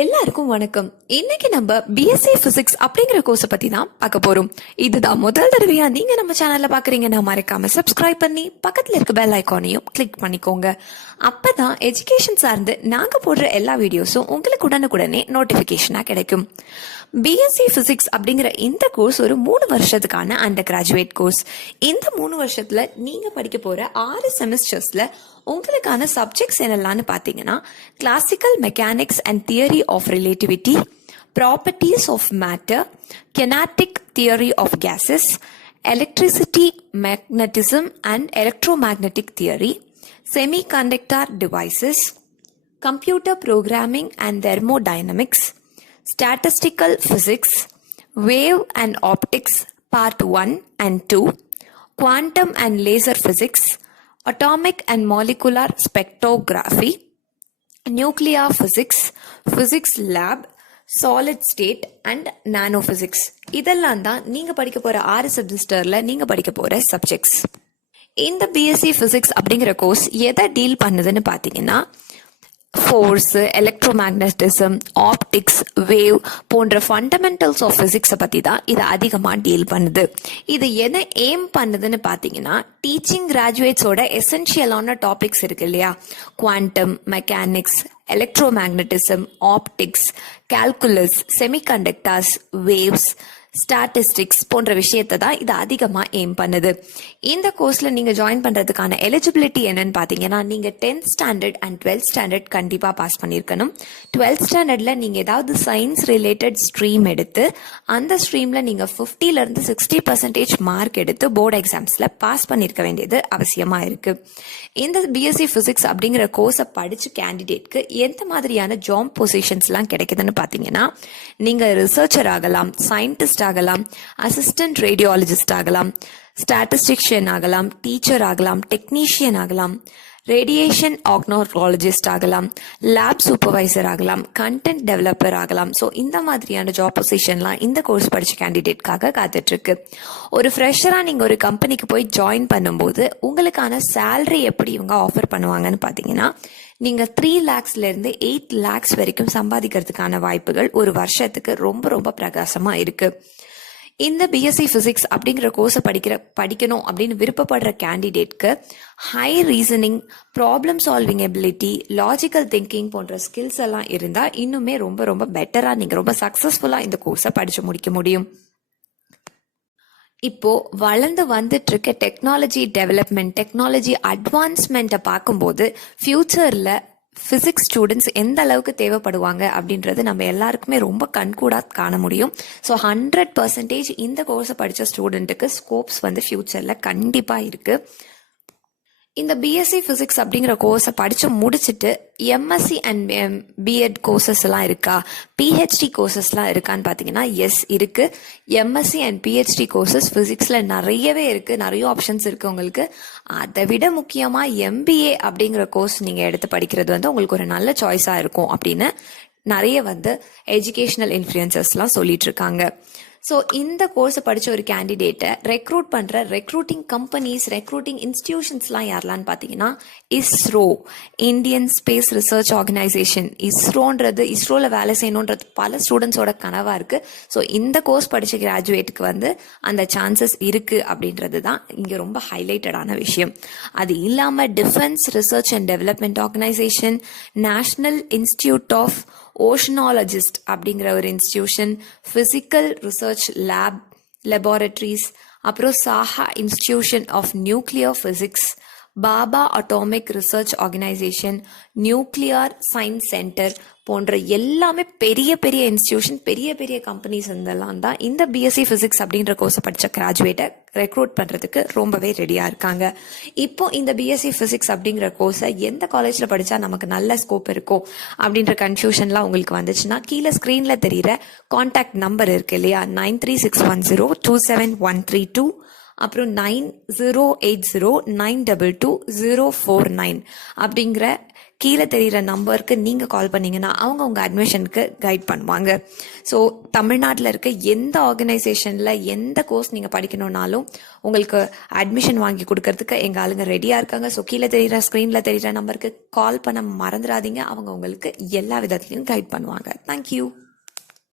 எல்லாருக்கும் வணக்கம். இன்னைக்கு நம்ம பிஎஸ்சி பிசிக்ஸ் அப்படிங்கிற கோர்ஸை பத்தி தான் பார்க்க போறோம். இதுதான் முதல் தடவையா நீங்க நம்ம சேனல்ல பாக்குறீங்கன்னா மறக்காம சப்ஸ்கிரைப் பண்ணி பக்கத்துல இருக்க பெல் ஐக்கானையும் கிளிக் பண்ணிக்கோங்க. அப்பதான் எஜுகேஷன் சார்ந்து நாங்க போடுற எல்லா வீடியோஸும் உங்களுக்கு உடனுக்குடனே நோட்டிபிகேஷனா கிடைக்கும். பிஎஸ்சி பிசிக்ஸ் அப்படிங்கிற இந்த கோர்ஸ் ஒரு 3 வருஷத்துக்கான அண்டர் கிராஜுவேட் கோர்ஸ். இந்த 3 வருஷத்துல நீங்க படிக்க போற 6 செமஸ்டர்ஸ்ல உங்களுக்கான சப்ஜெக்ட்ஸ் என்னெல்லாம்னு பார்த்தீங்கன்னா, classical mechanics and theory of relativity, properties of matter, kinetic theory of gases, electricity, magnetism and electromagnetic theory, semiconductor devices, computer programming and thermodynamics, statistical physics, wave and optics part 1 and 2, quantum and laser physics, atomic and molecular spectrography, nuclear physics, physics lab, solid state and nanophysics. இதெல்லாம் தான் நீங்க படிக்க போற 6 செமஸ்டர்ல நீங்க படிக்க போற subjects. இந்த BSc physics அப்படிங்கிற கோர்ஸ் எதை டீல் பண்ணுதுன்னு பாத்தீங்கன்னா, ஃபோர்ஸ், எலக்ட்ரோமேக்னட்டிசம், ஆப்டிக்ஸ், வேவ் போன்ற ஃபண்டமெண்டல்ஸ் ஆஃப் பிசிக்ஸை பற்றி தான் இதை அதிகமாக டீல் பண்ணுது. இது எதை எய்ம் பண்ணுதுன்னு பார்த்தீங்கன்னா, டீச்சிங் கிராஜுவேட்ஸோட எசென்ஷியலான டாபிக்ஸ் இருக்கு இல்லையா, quantum mechanics, electromagnetism, optics, calculus, semiconductors, waves, statistics போன்ற விஷயத்தை தான் இது அதிகமாக எய்ம் பண்ணுது. இந்த கோர்ஸில் நீங்கள் ஜாயின் பண்ணுறதுக்கான எலிஜிபிலிட்டி என்னன்னு பார்த்தீங்கன்னா, நீங்கள் 10th standard and 12th standard கண்டிப்பாக பாஸ் பண்ணியிருக்கணும். 12th ஸ்டாண்டர்டில் நீங்கள் ஏதாவது சயின்ஸ் ரிலேட்டட் ஸ்ட்ரீம் எடுத்து அந்த ஸ்ட்ரீமில் நீங்கள் 50% 60% மார்க் எடுத்து போர்டு எக்ஸாம்ஸில் பாஸ் பண்ணியிருக்க வேண்டியது அவசியமாக இருக்குது. இந்த பிஎஸ்சி ஃபிசிக்ஸ் அப்படிங்கிற கோர்ஸை படித்து கேண்டிடேட்க்கு எந்த மாதிரியான ஜாப் பொசிஷன்ஸ்லாம் கிடைக்குதுன்னு பார்த்தீங்கன்னா, நீங்கள் ரிசர்ச்சர் ஆகலாம், சயின்டிஸ்ட் ஆகலாம், அசிஸ்டன்ட் ரேடியாலஜிஸ்ட் ஆகலாம், ஸ்டாட்டிஸ்டிஷியன் ஆகலாம், டீச்சர் ஆகலாம், டெக்னீஷியன் ஆகலாம், ரேடியேஷன் ஆக்னாலஜிஸ்ட் ஆகலாம், லேப் சூப்பர்வைசர் ஆகலாம், கண்டென்ட் டெவலப்பர் ஆகலாம். ஸோ இந்த மாதிரியான ஜாப் பொசிஷன்லாம் இந்த கோர்ஸ் படித்த கேண்டிடேட்காக காத்துட்டு இருக்கு. ஒரு ஃப்ரெஷராக நீங்கள் ஒரு கம்பெனிக்கு போய் ஜாயின் பண்ணும்போது உங்களுக்கான சேலரி எப்படி இவங்க ஆஃபர் பண்ணுவாங்கன்னு பார்த்தீங்கன்னா, நீங்கள் 3 lakhsலேருந்து 8 lakhs வரைக்கும் சம்பாதிக்கிறதுக்கான வாய்ப்புகள் ஒரு வருஷத்துக்கு ரொம்ப ரொம்ப பிரகாசமாக இருக்குது. இந்த பிஎஸ்சி ஃபிசிக்ஸ் அப்படிங்கிற கோர்ஸை படிக்கணும் அப்படின்னு விருப்பப்படுற கேண்டிடேட்க்கு high reasoning, problem solving ability, logical thinking போன்ற ஸ்கில்ஸ் எல்லாம் இருந்தால் இன்னுமே ரொம்ப ரொம்ப பெட்டராக நீங்கள் ரொம்ப சக்ஸஸ்ஃபுல்லாக இந்த கோர்ஸை படித்து முடிக்க முடியும். இப்போ வளர்ந்து வந்துட்டு இருக்க டெக்னாலஜி டெவலப்மெண்ட், டெக்னாலஜி அட்வான்ஸ்மெண்ட்டை பார்க்கும்போது ஃபியூச்சரில் ஃபிசிக்ஸ் ஸ்டூடெண்ட்ஸ் எந்த அளவுக்கு தேவைப்படுவாங்க அப்படின்றது நம்ம எல்லாருக்குமே ரொம்ப கண்கூடாக காண முடியும். ஸோ 100% இந்த கோர்ஸை படித்த ஸ்டூடெண்ட்டுக்கு ஸ்கோப்ஸ் வந்து ஃபியூச்சரில் கண்டிப்பாக இருக்குது. இந்த பிஎஸ்சி ஃபிசிக்ஸ் அப்படிங்கிற கோர்ஸை படித்து முடிச்சுட்டு எம்எஸ்சி அண்ட் பிஎட் கோர்சஸ் எல்லாம் இருக்கா, பிஹெச்டி கோர்சஸ்லாம் இருக்கான்னு பார்த்தீங்கன்னா, எஸ் இருக்குது. எம்எஸ்சி அண்ட் பிஹெச்டி கோர்சஸ் ஃபிசிக்ஸில் நிறையவே இருக்குது, நிறைய ஆப்ஷன்ஸ் இருக்குது உங்களுக்கு. அதை விட முக்கியமாக எம்பிஏ அப்படிங்கிற கோர்ஸ் நீங்கள் எடுத்து படிக்கிறது வந்து உங்களுக்கு ஒரு நல்ல சாய்ஸாக இருக்கும் அப்படின்னு நிறைய வந்து எஜுகேஷனல் இன்ஃப்ளூயன்சர்ஸ்லாம் சொல்லிட்டு இருக்காங்க. ஸோ இந்த கோர்ஸை படித்த ஒரு கேண்டிடேட்டை ரெக்ரூட் பண்ணுற ரெக்ரூட்டிங் கம்பெனிஸ், ரெக்ரூட்டிங் இன்ஸ்டிடியூஷன்ஸ்லாம் யாரெல்லான்னு பார்த்தீங்கன்னா, ISRO, Indian space research organisation. இஸ்ரோவில் வேலை செய்யணுன்றது பல ஸ்டூடெண்ட்ஸோட கனவாக இருக்குது. ஸோ இந்த கோர்ஸ் படித்த கிராஜுவேட்டுக்கு வந்து அந்த சான்சஸ் இருக்குது அப்படின்றது தான் இங்கே ரொம்ப ஹைலைட்டடான விஷயம். அது இல்லாமல் defence research and development organisation, national institute of oceanologist அப்படிங்கிற ஒரு இன்ஸ்டிடியூஷன், ஃபிசிக்கல் ரிசர்ச் லெபார்டரிஸ், அப்புறம் Saha institution of nuclear physics, Bhabha atomic research organisation, nuclear science centre போன்ற எல்லாமே பெரிய பெரிய இன்ஸ்டிடியூஷன், பெரிய பெரிய கம்பெனிஸ் இதெல்லாம் தான் இந்த பிஎஸ்சி ஃபிசிக்ஸ் அப்படின்ற கோர்ஸை படித்த கிராஜுவேட்டை ரெக்ரூட் பண்ணுறதுக்கு ரொம்பவே ரெடியாக இருக்காங்க. இப்போ இந்த பிஎஸ்சி ஃபிசிக்ஸ் அப்படிங்கிற கோர்ஸை எந்த காலேஜில் படித்தா நமக்கு நல்ல ஸ்கோப் இருக்கும் அப்படின்ற கன்ஃபியூஷன்லாம் உங்களுக்கு வந்துச்சுன்னா, கீழே ஸ்க்ரீனில் தெரிகிற கான்டாக்ட் நம்பர் இருக்கு இல்லையா, 9361027132, அப்புறம் 9080922049 அப்படிங்கிற கீழே தெரிகிற நம்பருக்கு நீங்கள் கால் பண்ணீங்கன்னா அவங்க உங்கள் அட்மிஷனுக்கு கைட் பண்ணுவாங்க. ஸோ தமிழ்நாட்டில் இருக்க எந்த ஆர்கனைசேஷனில் எந்த கோர்ஸ் நீங்கள் படிக்கணுன்னாலும் உங்களுக்கு அட்மிஷன் வாங்கி கொடுக்கறதுக்கு எங்கள் ஆளுங்க ரெடியாக இருக்காங்க. ஸோ கீழே தெரிகிற ஸ்க்ரீனில் தெரிகிற நம்பருக்கு கால் பண்ண மறந்துடாதீங்க. அவங்க உங்களுக்கு எல்லா விதத்துலையும் கைட் பண்ணுவாங்க. தேங்க்யூ.